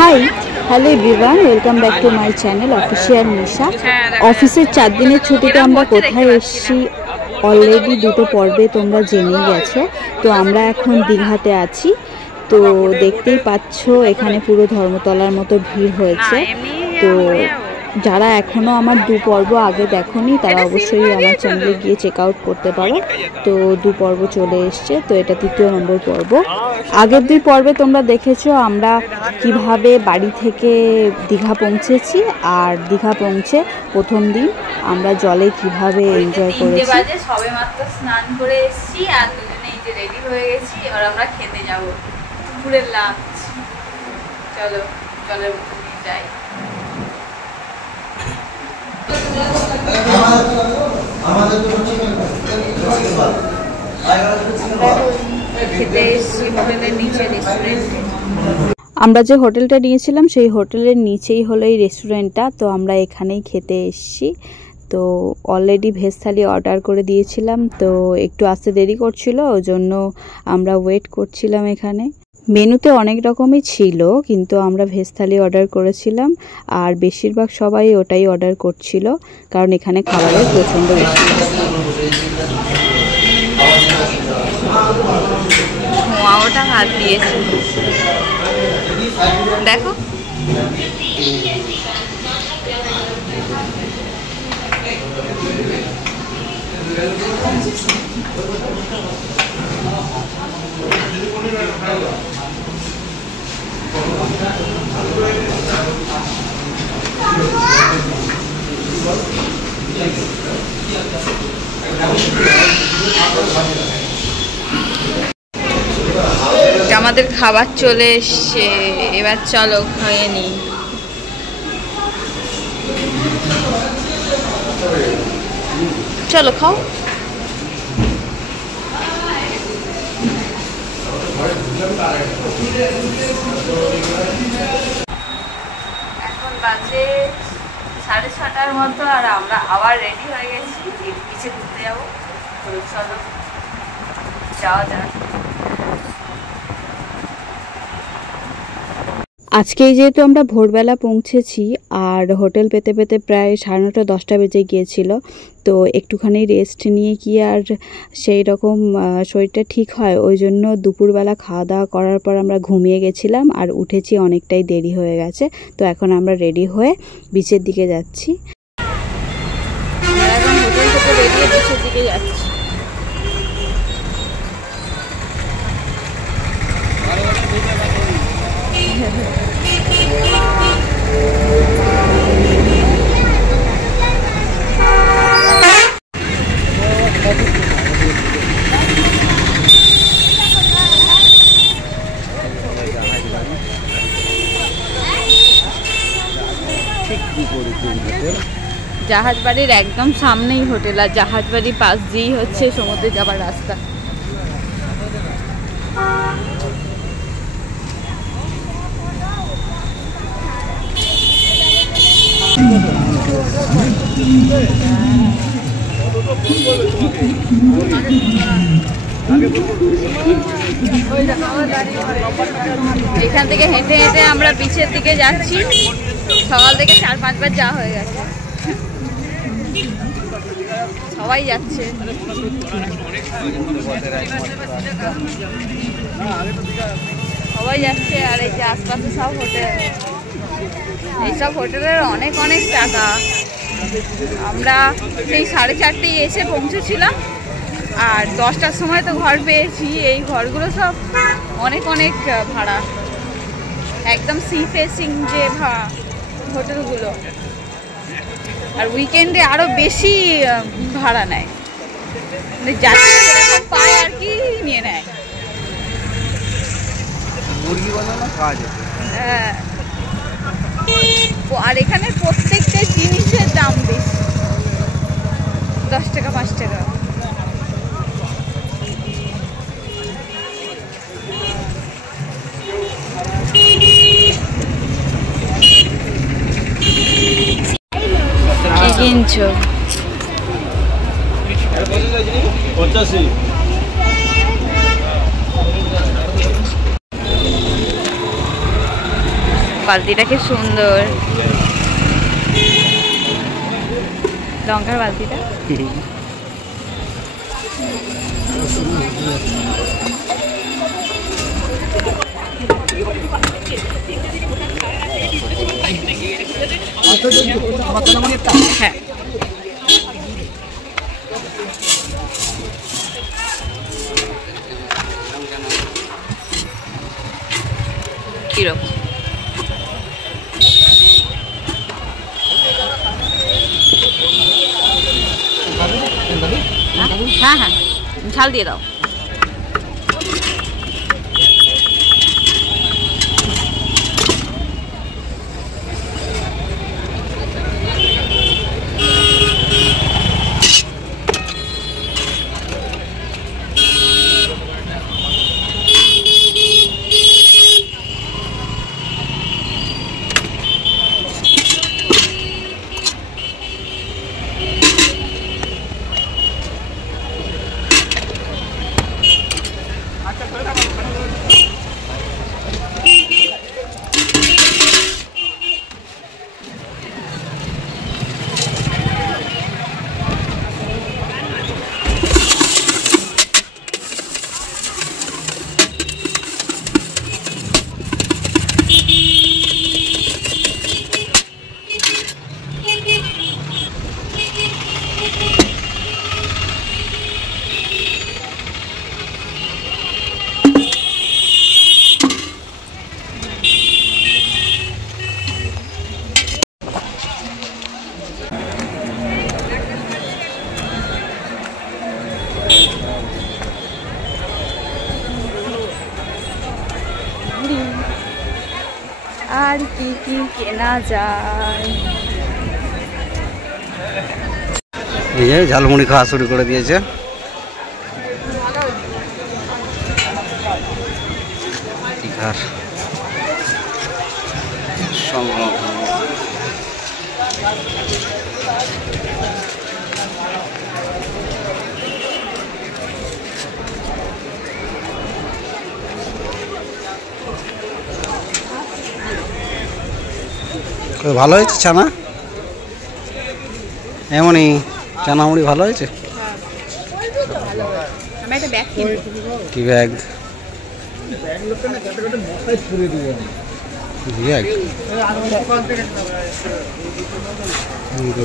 High hello everyone, welcome back to my channel official Nisha. অফিসের 4 দিনের ছুটিতে আমরা কোথায় এসেছি অলরেডি দুটো পর্বে তোমরা জেনেই গেছো। তো আমরা এখন দীঘাতে আছি। তো দেখতেই পাচ্ছ এখানে পুরো ধর্মতলার মতো ভিড় হয়েছে। তো যারা এখনও আমার 2 পর্ব আগে দেখোনি তারা অবশ্যই আমার চ্যানেলে গিয়ে চেক আউট করতে পারো। তো 2 পর্ব চলে এসছে, তো এটা 3য় নম্বর পর্ব। আগের 2 পর্বে তোমরা দেখেছো আমরা কিভাবে বাড়ি থেকে দীঘা পৌঁছেছি, আর দীঘা পৌঁছে প্রথম দিন আমরা জলে কিভাবে এনজয় করেছি। সবে মাত্র স্নান করে এসেছি আর দুজনে এই যে রেডি হয়ে গেছি, আর আমরা খেতে যাব দুপুরের লাঞ্চ। চলো জলের মধ্যে নিয়ে যাই। আমরা যে হোটেলটা নিয়েছিলাম সেই হোটেলের নিচেই হলো এই রেস্টুরেন্টটা। তো আমরা এখানেই খেতে এসেছি। তো অলরেডি ভেজ থালি অর্ডার করে দিয়েছিলাম, তো একটু আসতে দেরি করছিল, ওই জন্য আমরা ওয়েট করছিলাম এখানে। মেনুতে অনেক রকমই ছিল, কিন্তু আমরা ভেজ থালি অর্ডার করেছিলাম, আর বেশিরভাগ সবাই ওটাই অর্ডার করছিল, কারণ এখানে খাবারের প্রচণ্ড বেশি। ওটা ভাত দিয়েছে দেখো। আমাদের খাবার চলে এসছে, এবার চলো খেয়ে নিই। চলো খাও। এখন বাজে 6:30টার মতো, আর আমরা আবার রেডি হয়ে গেছি পিছে ঘুরতে যাবো। চলো যাওয়া যাক। আজকেই যেহেতু আমরা ভোরবেলা পৌঁছেছি, আর হোটেল পেতে পেতে প্রায় 9:30-10টা বেজে গিয়েছিল, তো একটুখানি রেস্ট নিয়ে কি আর সেই রকম শরীরটা ঠিক হয়, ওই জন্য দুপুরবেলা খাওয়া দাওয়া করার পর আমরা ঘুমিয়ে গেছিলাম, আর উঠেছি অনেকটাই দেরি হয়ে গেছে। তো এখন আমরা রেডি হয়ে বিচের দিকে যাচ্ছি। এখন হোটেল থেকে বেরিয়ে বিচের দিকে যাচ্ছি। জাহাজবাড়ির একদম সামনেই হোটেল, আর জাহাজবাড়ির পাশ দিয়েই হচ্ছে সমুদ্রে যাবার রাস্তা। এখান থেকে হেঁটে হেঁটে আমরা বিচের দিকে যাচ্ছি। সকাল থেকে 4-5 বার যাওয়া হয়ে গেছে, সবাই যাচ্ছে। সবাই যাচ্ছে, আর এই যে আশপাশে সব হোটেল, এইসব হোটেলের অনেক অনেক টাকা। আমরা সেই 4:30টায় এসে পৌঁছেছিলাম, আর 10টার সময় তো ঘর পেয়েছি। এই ঘরগুলো সব অনেক অনেক ভাড়া, একদম সি ফেসিং যে হোটেলগুলো, আর উইকেন্ডে আরো বেশি ভাড়া নেয়, যাত্রী যেরকম পায় আর কি নিয়ে নেয়। হ্যাঁ, আর এখানে প্রত্যেকটা জিনিসের দাম বেশি, 10 টাকা 5 টাকা। কি কিনছো? 85। বালতিটা কি সুন্দর, লঙ্কার বালতিটা। হ্যাঁ কিরকম হ্যাঁ হ্যাঁ ঝাল দিয়ে দাও। আর কি কি কেনা যায়। এই যে ঝালমুড়ি খাওয়া শুরু করে দিয়েছে। দীঘার সংলগ্ন ভালো হয়েছে ছানা, এমনই চানামুড়ি ভালো হয়েছে। কি ব্যাগ?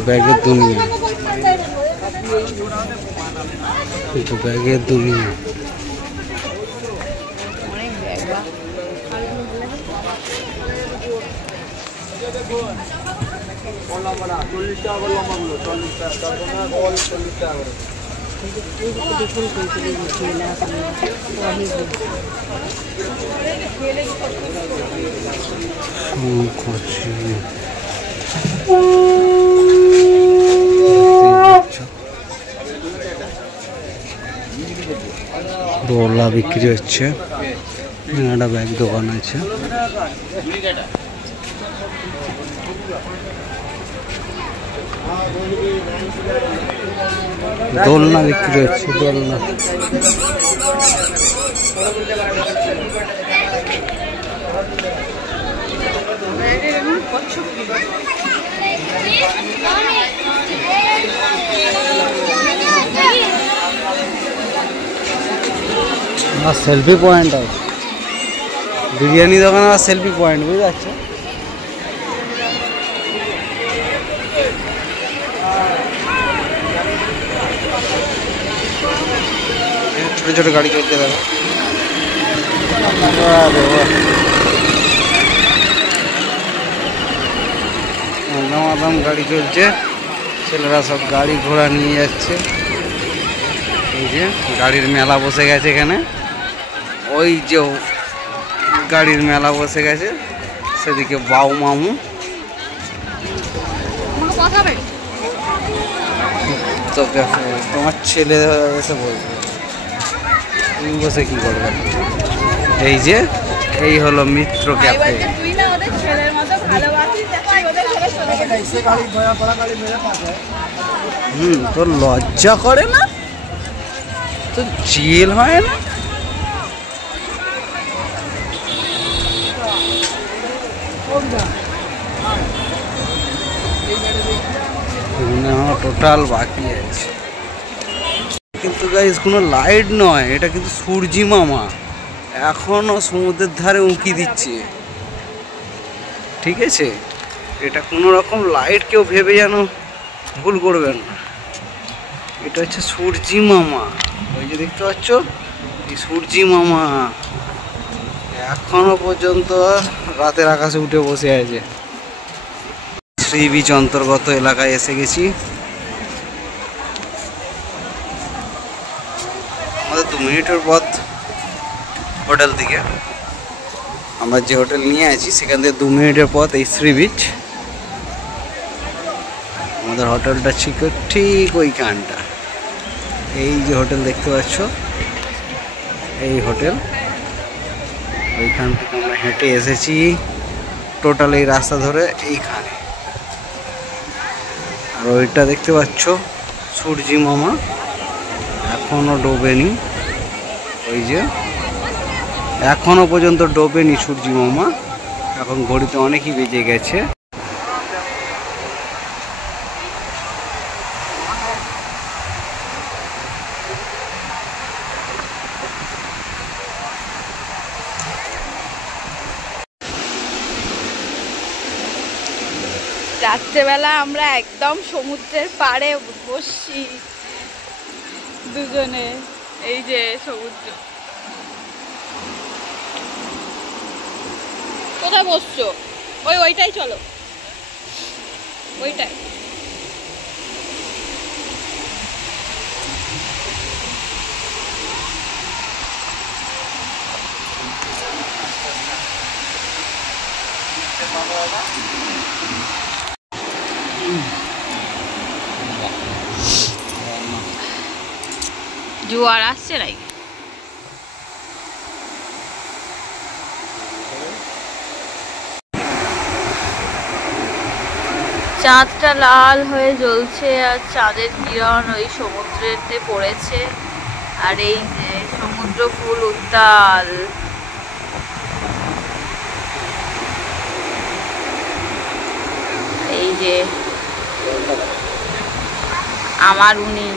ব্যাগের দুনিয়া, ব্যাগের দুনিয়া। দোলা বিক্রি হচ্ছে, একটা ব্যাগ দোকান আছে। দোলনা বিক্রি হচ্ছে, দোলনা। সেলফি পয়েন্ট আছে, বিরিয়ানি দোকান আর সেলফি পয়েন্ট, বুঝতে পারছো? ছোট ছোট গাড়ি চলতে দেখো, দাম গাড়ি চলছে, ছেলেরা সব গাড়ি ঘোড়া নিয়ে যাচ্ছে। এই যে গাড়ির মেলা বসে গেছে এখানে, ওই যে গাড়ির মেলা বসে গেছে, সেদিকে বাউ মামু। তো তোমার ছেলে এসে বলবে তুমি বসে কি করবে। এই যে এই হলো মিত্র ক্যাফে। তোর লজ্জা করে না? তো জেল হয় না? টোটাল বাকি আছে, কিন্তু গাইস কোনো লাইট নয়, এটা কিন্তু সূর্যি মামা এখনো সমুদ্রের ধারে উঁকি দিচ্ছে। ঠিক আছে, এটা কোনো রকম লাইট কেউ ভেবে যেন ভুল করবেন না। এটা হচ্ছে সূর্যি মামা, ওই যে দেখতে পাচ্ছ এই সূর্যি মামা এখনো পর্যন্ত রাতের আকাশে উঠে বসে আছে। সি বিচ অন্তর্গত এলাকায় এসে গেছি। আমাদের 2 মিনিটের পথ হোটেল থেকে, আমরা যে হোটেল নিয়ে আছি সেখান থেকে 2 মিনিটের পথ এই সি বিচ। আমাদের হোটেলটা ছিল ঠিক ওইখানটা, এই যে হোটেল দেখতে পাচ্ছ এই হোটেল, ওইখান থেকে আমরা হেঁটে এসেছি টোটাল এই রাস্তা ধরে এইখানে। আর ওইটা দেখতে পাচ্ছ সূর্যি মামা এখনো ডোবেনি, ওই যে এখনো পর্যন্ত ডোবেনি সূর্যি মামা। এখন ঘড়িতে অনেকই বেজে গেছে। রাত্রেবেলা আমরা একদম সমুদ্রের পাড়ে বসছি দুজনে, এই যে সমুদ্র। কোথায় বসছো? ওইটাই চলো, ওইটাই। জোয়ার আসছে নাকি? চাঁদটা লাল হয়ে জ্বলছে আর চাঁদের কিরণ ওই সমুদ্রেতে পড়েছে। আর এই যে সমুদ্র ফুল উত্তাল, এই যে আমার উনি।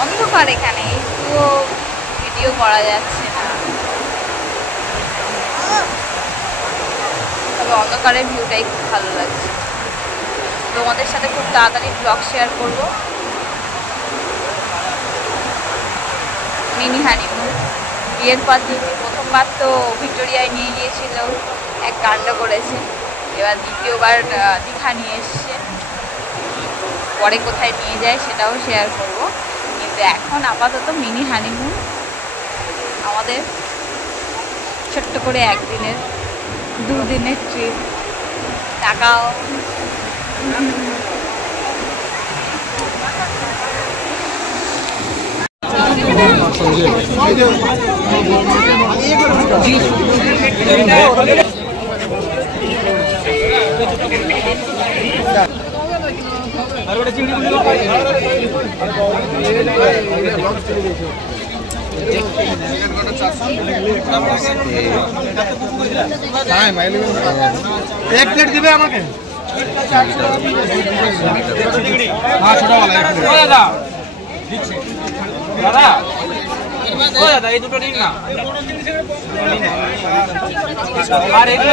অন্ধকার এখানে, একটুও ভিডিও করা যাচ্ছে না, তবে অন্ধকারের ভিউটাই খুব ভালো লাগছে। তোমাদের সাথে খুব তাড়াতাড়ি ব্লগ শেয়ার করব। মিনি হানিমুন বিয়ের পর প্রথমবার তো ভিক্টোরিয়ায় নিয়ে গিয়েছিল, এক কাণ্ড করেছে। এবার দ্বিতীয়বার দীঘা নিয়ে এসছে, পরে কোথায় নিয়ে যায় সেটাও শেয়ার করব। কিন্তু এখন আপাতত মিনি হানিমুন আমাদের ছোট্ট করে 1 দিনের 2 দিনের ট্রিপ। টাকাও एक प्लेट दिबे আমাকে हां छोटा वाला दादा দিচ্ছি দাদা ও দাদা এই দুটো নিন না আর এগুলো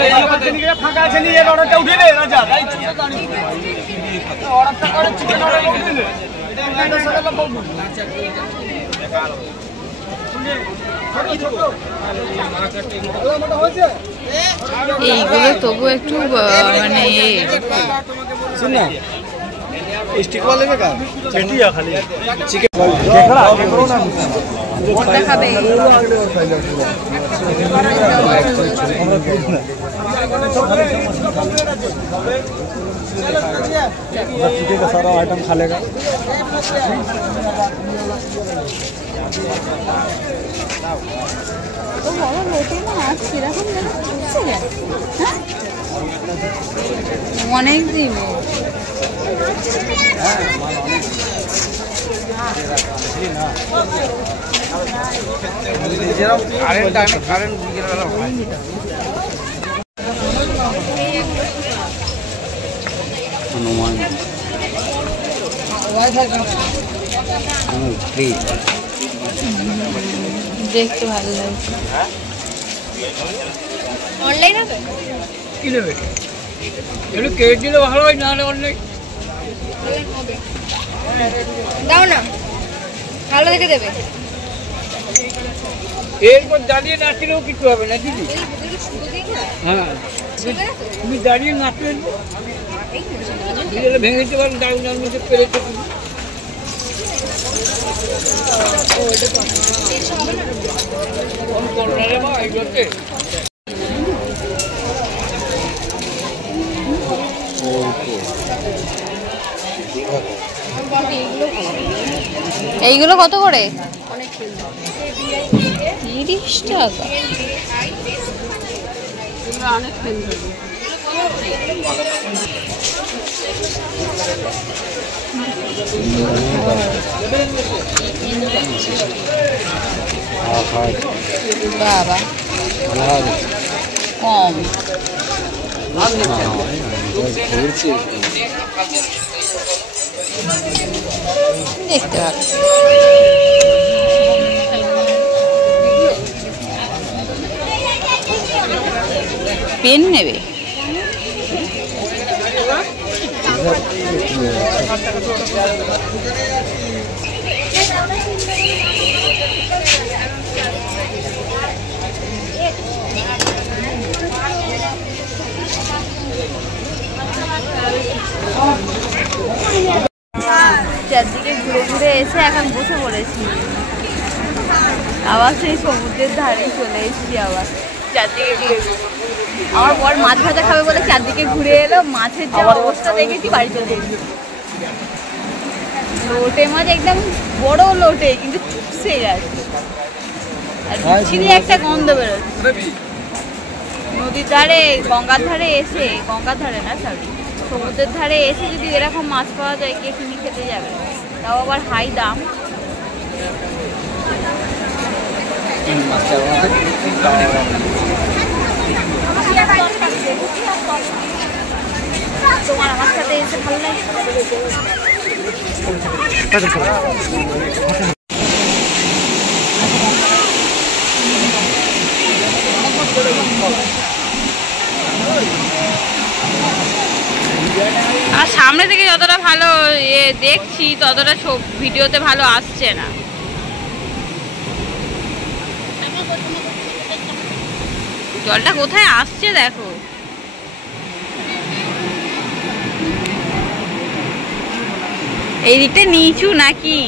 নিয়ে ফাঁকা আছে নিয়ে অর্ডারটা উঠিয়ে দে রাজা যাইছি অর্ডারটা করে চিকেন অর্ডার উঠিয়ে দে এটা সারা লোক এইগুলো তবু একটু মানে सुनना स्टिक वाले में का चटिया खाली चिकन খাবে सारा आइटम खा लेगा। তো বড় লোটে মাছ কিরকম যেন চুপসে গেছে, হ্যাঁ অনেক দিন দেখতে ভালো লাগছে। অনলাইন হবে কি নেবে? একটু কেটে দিলে ভালো হয়, না হলে অনলাইন দাও না, ভালো দেখে দেবে। এরপর দাঁড়িয়ে নাচলেও কিছু হবে না দিদি। হ্যাঁ তুমি দাঁড়িয়ে নাচবে, ভেঙে দিতে পারেন দাঁড়িয়ে মধ্যে পেরেছে। এইগুলো কত করে? 30 টাকা। বাবা কম দেখতে পাবো। পেন নেবে? চারদিকে ঘুরে ঘুরে এসে এখন বসে পড়েছি, আবার সেই সমুদ্রের ধারে চলে এসেছি। আবার চারদিকে ঘুরে আমার বর মাছ ভাজা খাবে বলে চারদিকে ঘুরে এলো, মাছের যা অবস্থা দেখেছি বাড়ি চলে এসেছি। লোটে মাছ একদম বড় লোটে, কিন্তু চুপসে গেছে আর বিচ্ছিরি একটা গন্ধ বেরোচ্ছে। নদীর ধারে গঙ্গার ধারে এসে, গঙ্গার ধারে না সরি সমুদ্রের ধারে এসে যদি এরকম মাছ পাওয়া যায় কে কিনে খেতে যাবে, তাও আবার হাই দাম। তোমার আমার সাথে এসে ভালো লাগে। আর সামনে থেকে যতটা ভালো দেখছি ততটা ভিডিওতে ভালো আসছে না। জলটা কোথায় আসছে দেখো। এই দিকটা নিচু নাকি?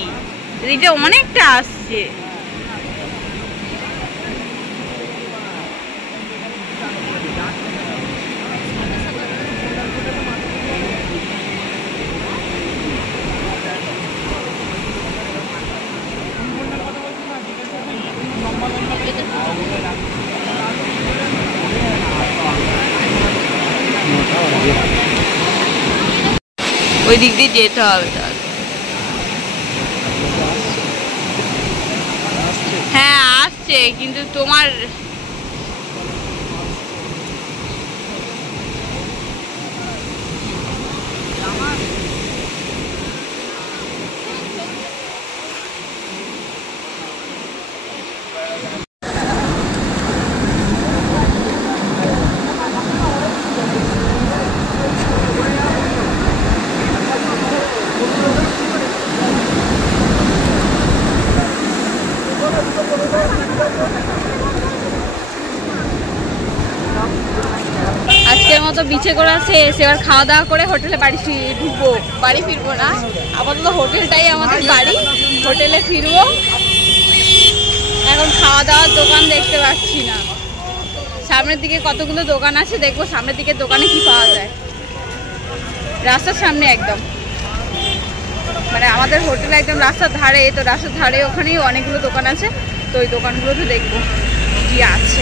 এদিকটা অনেকটা আসছে। ওই দিক দিয়ে যেতে হবে তাহলে। হ্যাঁ আসছে, কিন্তু তোমার আজকের মতো বিচে করা শেষ। এবার খাওয়া দাওয়া করে হোটেলে বাড়ি ঢুকবো, বাড়ি ফিরবো না আপাতত, হোটেলটাই আমাদের বাড়ি। হোটেলে ফিরবো। এখন খাওয়া দাওয়ার দোকান দেখতে পাচ্ছি না। সামনের দিকে কতগুলো দোকান আছে, দেখবো সামনের দিকে দোকানে কি পাওয়া যায়। রাস্তার সামনে একদম, মানে আমাদের হোটেল একদম রাস্তার ধারে, তো রাস্তার ধারে ওখানেই অনেকগুলো দোকান আছে, তো ওই দোকানগুলোতে দেখবো কি আছে।